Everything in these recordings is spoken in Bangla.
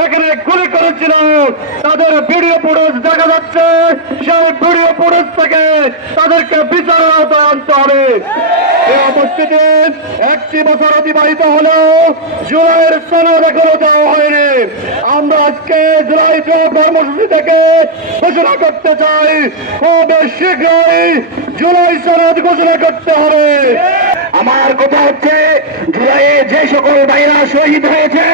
যেখানে গুলি করেছিল। তাদের ভিডিও দেখা যাচ্ছে। সেই ভিডিও থেকে তাদেরকে আনতে হবে। একটি বছর অতিবাহিত হলেও জুলাইয়ের সনদ এখনও দেওয়া হয়নি। আমরা আজকে জুলাই কর্মসূচি থেকে ঘোষণা করতে চাই, খুব শীঘ্রই জুলাই সনদ ঘোষণা করতে হবে। আমার কথা হচ্ছে, জুলাইয়ে যে সকল ভাইরা শহীদ হয়েছে,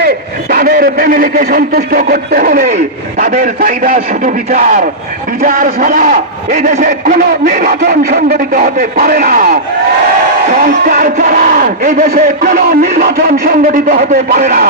তাদের ফ্যামিলিকে সন্তুষ্ট করতে হবে। তাদের চাহিদা শুধু বিচার। বিচার ছাড়া এই দেশে কোন নির্বাচন সংগঠিত হতে পারে না। সংস্কার ছাড়া এই দেশে কোন নির্বাচন সংগঠিত হতে পারে না।